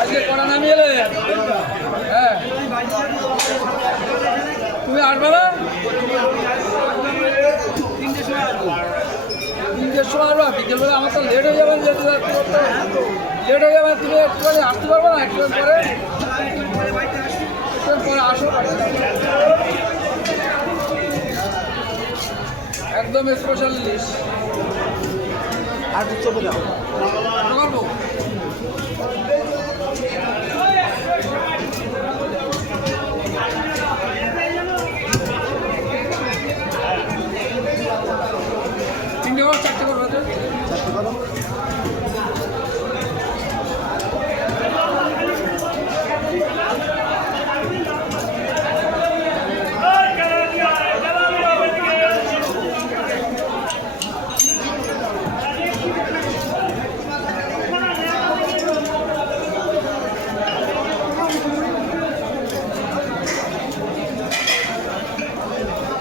আজকে কটা নামিয়ে এলে? হ্যাঁ, তুমি আসবে না? 3টের সময় আসবা? বিকেলবেলা আমার তো লেট হয়ে যাবে, লেট হয়ে যাবে। তুমি একটুখানি আসতে পারবে না? একটু পরে আসো। একদম স্পেশাল লিস্ট। আর করবো